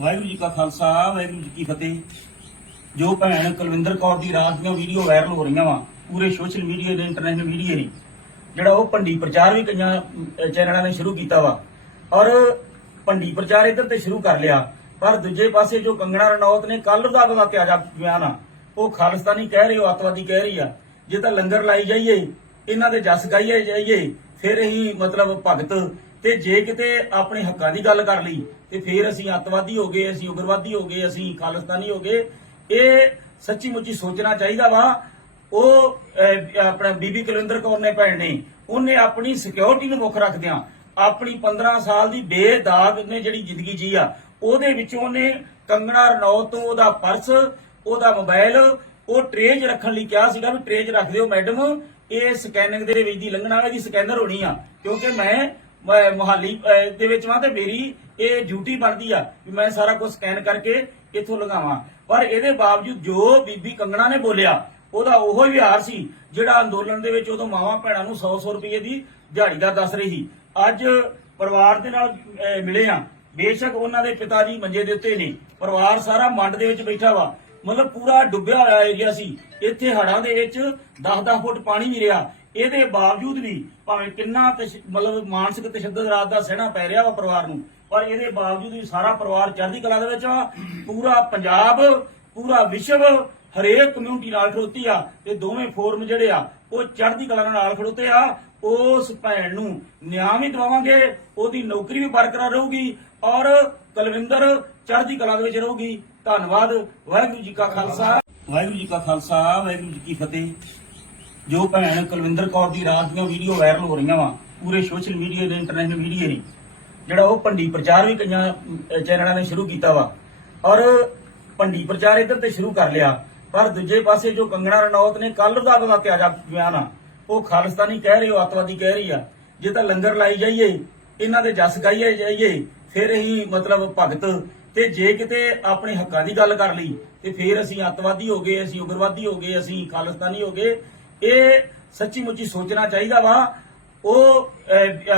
ਵਾਹਿਗੁਰੂ ਜੀ ਕਾ ਖਾਲਸਾ ਵਾਹਿਗੁਰੂ ਜੀ ਕੀ ਫਤਿਹ ਜੋ ਭੈਣ ਕੁਲਵਿੰਦਰ ਕੌਰ ਦੀ ਰਾਤ ਦੀਆਂ ਵੀਡੀਓ ਵਾਇਰਲ ਹੋ ਰਹੀਆਂ ਵਾ ਪੂਰੇ ਸੋਸ਼ਲ ਮੀਡੀਆ ਦੇ ਇੰਟਰਨੈਸ਼ਨਲ ਮੀਡੀਆ ਨੇ ਜਿਹੜਾ ਉਹ ਭੰਡੀ ਪ੍ਰਚਾਰ ਵੀ ਕਈਆਂ ਚੈਨਲਾਂ ਨੇ ਸ਼ੁਰੂ ਕੀਤਾ ਵਾ ਔਰ ਭੰਡੀ ਪ੍ਰਚਾਰ ਇਧਰ ਤੇ ਸ਼ੁਰੂ ਕਰ ਲਿਆ ਪਰ ਦੂਜੇ ਪਾਸੇ ਜੋ ਕੰਗਣਾ ਰਣੌਤ ਨੇ ਕੱਲ ਦਾ ਬਵਾਕਿਆ ਜਾ ਬਿਆਨ ਆ ਉਹ ਖਾਲਸਤਾਨੀ ਕਹਿ ਰਹੀ ਉਹ ਅਤਵਾਦੀ ਕਹਿ ਰਹੀ ਆ ਜੇ ਤਾਂ ਲੰਗਰ ਲਾਈ ਜਾਈਏ ਇਹਨਾਂ ਦੇ ਜਸ ਗਾਈਏ ਜਾਈਏ ਫਿਰ ਹੀ ਮਤਲਬ ਭਗਤ ਤੇ ਜੇ ਕਿਤੇ ਆਪਣੇ ਹੱਕਾਂ ਦੀ ਗੱਲ ਕਰ ਲਈ ਤੇ ਫੇਰ ਅਸੀਂ ਅੱਤਵਾਦੀ ਹੋ ਗਏ ਅਸੀਂ ਉਗਰਵਾਦੀ ਹੋ ਗਏ ਅਸੀਂ ਖਾਲਸਤਾਨੀ ਹੋ ਗਏ ਇਹ ਸੱਚੀ ਮੁੱਚੀ ਸੋਚਣਾ ਚਾਹੀਦਾ ਵਾ ਉਹ ਆਪਣਾ ਬੀਬੀ ਕੁਲਿੰਦਰ ਕੌਰ ਨੇ ਭੈਣ ਨਹੀਂ ਉਹਨੇ ਆਪਣੀ ਸਿਕਿਉਰਿਟੀ ਨੂੰ ਮੁੱਖ ਰੱਖਦਿਆਂ ਆਪਣੀ 15 ਸਾਲ ਦੀ ਬੇਦਾਗ ਨੇ ਜਿਹੜੀ ਜ਼ਿੰਦਗੀ ਜੀ ਆ ਉਹਦੇ ਵਿੱਚ ਉਹਨੇ ਕੰਗਣਾ ਰਣੌਤ ਤੋਂ ਉਹਦਾ ਪਰਸ ਉਹਦਾ ਮੋਬਾਈਲ ਉਹ ਟ੍ਰੇਜ ਰੱਖਣ ਲਈ ਕਿਹਾ ਸੀਗਾ ਵੀ ਟ੍ਰੇਜ ਰੱਖ ਦਿਓ ਮੈਡਮ ਇਹ ਸਕੈਨਿੰਗ ਦੇ ਵਿੱਚ ਦੀ ਲੰਘਣਾ ਹੈ ਦੀ ਸਕੈਨਰ ਹੋਣੀ ਆ ਕਿਉਂਕਿ ਮੈਂ ਮੁਹਾਲੀ ਦੇ ਵਿੱਚ ਵਾਂ ਤੇ ਮੇਰੀ ਇਹ ਡਿਊਟੀ ਬਣਦੀ ਆ ਕਿ ਮੈਂ ਸਾਰਾ ਕੁਝ ਸਕੈਨ ਕਰਕੇ ਇੱਥੋਂ ਲਗਾਵਾਂ ਪਰ ਇਹਦੇ ਬਾਵਜੂਦ ਜੋ ਬੀਬੀ ਕੰਗਣਾ ਨੇ ਬੋਲਿਆ ਉਹਦਾ ਉਹੋ ਹੀ ਵਿਹਾਰ ਸੀ ਜਿਹੜਾ ਅੰਦੋਲਨ ਦੇ ਵਿੱਚ ਉਦੋਂ ਮਾਵਾ ਭੈਣਾਂ ਨੂੰ 100-100 ਰੁਪਏ ਦੀ ਦਿਹਾੜੀ ਦਾ ਦੱਸ ਰਹੀ ਅੱਜ ਪਰਿਵਾਰ ਦੇ ਨਾਲ ਮਿਲੇ ਆ ਬੇਸ਼ੱਕ ਉਹਨਾਂ ਦੇ ਪਿਤਾ ਜੀ ਮੰਜੇ ਦੇ ਉੱਤੇ ਨਹੀਂ ਪਰਿਵਾਰ ਸਾਰਾ ਮੰਡ ਦੇ ਵਿੱਚ ਬੈਠਾ ਵਾ ਮਤਲਬ ਪੂਰਾ ਡੁੱਬਿਆ ਹੋਇਆ ਏਰੀਆ ਸੀ ਇੱਥੇ ਹੜਾਂ ਦੇ ਵਿੱਚ 10-10 ਫੁੱਟ ਪਾਣੀ ਵੀ ਰਿਹਾ ਇਹਦੇ ਬਾਵਜੂਦ ਵੀ ਭਾਵੇਂ ਕਿੰਨਾ ਮਤਲਬ ਮਾਨਸਿਕ ਤਸ਼ੱਦਦ ਰਾਤ ਦਾ ਸਹਿਣਾ ਪੈ ਰਿਹਾ ਵਾ ਪਰਿਵਾਰ ਨੂੰ ਪਰ ਇਹਦੇ ਬਾਵਜੂਦ ਵੀ ਸਾਰਾ ਪਰਿਵਾਰ ਚੜ੍ਹਦੀ ਕਲਾ ਦੇ ਵਿੱਚ ਆ ਪੂਰਾ ਪੰਜਾਬ ਪੂਰਾ ਵਿਸ਼ਵ ਹਰੇਕ ਕਮਿਊਨਿਟੀ ਨਾਲ ਖੜੋਤੀ ਆ ਤੇ ਦੋਵੇਂ ਫੋਰਮ ਜਿਹੜੇ ਆ ਉਹ ਚੜ੍ਹਦੀ ਕਲਾ ਨਾਲ ਖੜੋਤੇ ਆ ਉਸ ਭੈਣ ਨੂੰ ਨਿਆਂ ਵੀ ਦਿਵਾਵਾਂਗੇ ਉਹਦੀ ਨੌਕਰੀ ਵੀ ਬਰਕਰਾਰ ਰਹੂਗੀ ਔਰ ਕਲਵਿੰਦਰ ਚੜ੍ਹਦੀ ਕਲਾ ਦੇ ਵਿੱਚ ਰਹੂਗੀ ਧੰਨਵਾਦ ਵਾਹਿਗੁਰੂ ਜੀ ਕਾ ਖਾਲਸਾ ਵਾਹਿਗੁਰੂ ਜੀ ਕਾ ਖਾਲਸਾ ਵਾਹਿਗੁਰੂ ਜੀ ਕੀ ਫਤਿਹ ਜੋ ਭੈਣ ਕਲਵਿੰਦਰ ਕੌਰ ਦੀ ਰਾਤ ਦੀਆਂ ਵੀਡੀਓ ਵਾਇਰਲ ਹੋ ਰਹੀਆਂ ਵਾ ਪੂਰੇ ਸੋਸ਼ਲ ਮੀਡੀਆ ਦੇ ਇੰਟਰਨੈਸ਼ਨਲ ਮੀਡੀਆ ਨੇ ਜਿਹੜਾ ਉਹ ਭੰਡੀ ਪ੍ਰਚਾਰ ਵੀ ਕਈਆਂ ਚੈਨਲਾਂ ਨੇ ਸ਼ੁਰੂ ਕੀਤਾ ਵਾ ਔਰ ਭੰਡੀ ਪ੍ਰਚਾਰ ਇਧਰ ਤੇ ਸ਼ੁਰੂ ਕਰ ਲਿਆ ਪਰ ਦੂਜੇ ਪਾਸੇ ਜੋ ਕੰਗਣਾ ਰਣੌਤ ਨੇ ਕੱਲ ਦਾ ਦਾ ਤਿਆਜਾ ਬਿਆਨ ਆ ਉਹ ਖਾਲਿਸਤਾਨੀ ਕਹਿ ਰਹੇ ਹੋ ਅਤਵਾਦੀ ਕਹਿ ਰਹੀ ਆ ਜੇ ਤਾਂ ਲੰਗਰ ਲਾਈ ਜਾਈਏ ਇਹਨਾਂ ਦੇ ਜਸ ਗਾਈਏ ਜਾਈਏ ਫਿਰ ਹੀ ਮਤਲਬ ਭਗਤ ਤੇ ਜੇ ਕਿਤੇ ਆਪਣੇ ਹੱਕਾਂ ਦੀ ਗੱਲ ਕਰ ਲਈ ਤੇ ਫਿਰ ਅਸੀਂ ਅਤਵਾਦੀ ਹੋ ਗਏ ਅਸੀਂ ਉਗਰਵਾਦੀ ਹੋ ਗਏ ਅਸੀਂ ਖਾਲਿਸਤਾਨੀ ਹੋ ਗਏ ਇਹ ਸੱਚੀ ਮੁੱਚੀ ਸੋਚਣਾ ਚਾਹੀਦਾ ਵਾ ਉਹ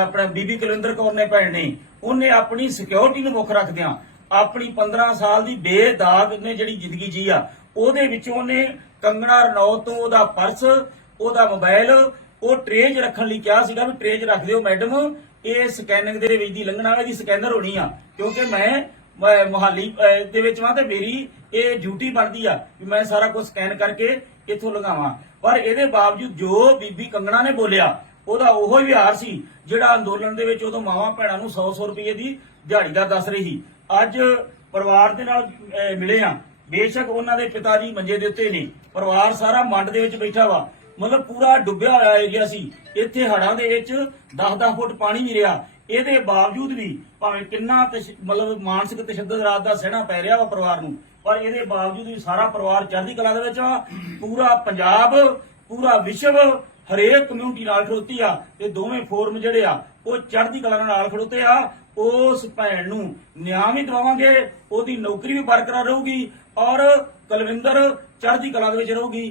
ਆਪਣਾ ਬੀਬੀ ਕੁਲਿੰਦਰ ਕੌਰ ਨੇ ਭੈਣ ਨੇ ਉਹਨੇ ਆਪਣੀ ਸਿਕਿਉਰਿਟੀ ਨੂੰ ਮੁੱਖ ਰੱਖਦਿਆਂ ਆਪਣੀ 15 ਸਾਲ ਦੀ ਬੇਦਾਗ ਨੇ ਜਿਹੜੀ ਜ਼ਿੰਦਗੀ ਜੀ ਆ ਉਹਦੇ ਵਿੱਚ ਉਹਨੇ ਕੰਗਣਾ ਰਣੌਤ ਤੋਂ ਉਹਦਾ ਪਰਸ ਉਹਦਾ ਮੋਬਾਈਲ ਉਹ ਟ੍ਰੇਜ ਰੱਖਣ ਲਈ ਕਿਹਾ ਸੀਗਾ ਵੀ ਟ੍ਰੇਜ ਰੱਖ ਦਿਓ ਮੈਡਮ ਇਹ ਸਕੈਨਿੰਗ ਦੇ ਵਿੱਚ ਦੀ ਲੰਘਣਾ ਹੈ ਦੀ ਸਕੈਨਰ ਹੋਣੀ ਆ ਕਿਉਂਕਿ ਮੈਂ ਮੁਹਾਲੀ ਦੇ ਵਿੱਚ ਵਾਂ ਤੇ ਮੇਰੀ ਇਹ ਡਿਊਟੀ ਬਣਦੀ ਆ ਕਿ ਮੈਂ ਸਾਰਾ ਕੁਝ ਸਕੈਨ ਕਰਕੇ ਇੱਥੋਂ ਲਗਾਵਾਂ ਪਰ ਇਹਦੇ ਬਾਵਜੂਦ ਜੋ ਬੀਬੀ ਕੰਗਣਾ ਨੇ ਬੋਲਿਆ ਉਹਦਾ ਉਹੋ ਹੀ ਵਿਹਾਰ ਸੀ ਜਿਹੜਾ ਅੰਦੋਲਨ ਦੇ ਵਿੱਚ ਉਦੋਂ ਮਾਵਾ ਭੈਣਾਂ ਨੂੰ 100-100 ਰੁਪਏ ਦੀ ਦਿਹਾੜੀ ਦਾ ਦੱਸ ਰਹੀ ਅੱਜ ਪਰਿਵਾਰ ਦੇ ਨਾਲ ਮਿਲੇ ਆ ਬੇਸ਼ੱਕ ਉਹਨਾਂ ਦੇ ਪਿਤਾ ਜੀ ਮੰਜੇ ਦੇ ਉੱਤੇ ਨਹੀਂ ਪਰਿਵਾਰ ਸਾਰਾ ਮੰਡ ਦੇ ਵਿੱਚ ਬੈਠਾ ਵਾ ਮਤਲਬ ਪੂਰਾ ਡੁੱਬਿਆ ਹੋਇਆ ਏਰੀਆ ਸੀ ਇੱਥੇ ਹੜਾਂ ਦੇ ਵਿੱਚ 10-10 ਫੁੱਟ ਪਾਣੀ ਵੀ ਰਿਹਾ ਇਹਦੇ ਬਾਵਜੂਦ ਵੀ ਭਾਵੇਂ ਕਿੰਨਾ ਮਤਲਬ ਮਾਨਸਿਕ ਤਸ਼ੱਦਦ ਰਾਤ ਦਾ ਸਹਿਣਾ ਪੈ ਰਿਹਾ ਵਾ ਪਰਿਵਾਰ ਨੂੰ ਪਰ ਇਹਦੇ ਬਾਵਜੂਦ ਵੀ ਸਾਰਾ ਪਰਿਵਾਰ ਚੜ੍ਹਦੀ ਕਲਾ ਦੇ ਵਿੱਚ ਆ ਪੂਰਾ ਪੰਜਾਬ ਪੂਰਾ ਵਿਸ਼ਵ ਹਰੇਕ ਕਮਿਊਨਿਟੀ ਨਾਲ ਖੜੋਤੀ ਆ ਤੇ ਦੋਵੇਂ ਫੋਰਮ ਜਿਹੜੇ ਆ ਉਹ ਚੜ੍ਹਦੀ ਕਲਾ ਨਾਲ ਖੜੋਤੇ ਆ ਉਸ ਭੈਣ ਨੂੰ ਨਿਆਂ ਵੀ ਦਵਾਵਾਂਗੇ ਉਹਦੀ ਨੌਕਰੀ ਵੀ ਬਰਕਰਾਰ ਰਹੂਗੀ ਔਰ ਕਲਵਿੰਦਰ ਚੜ੍ਹਦੀ ਕਲਾ ਦੇ ਵਿੱਚ ਰਹੂਗੀ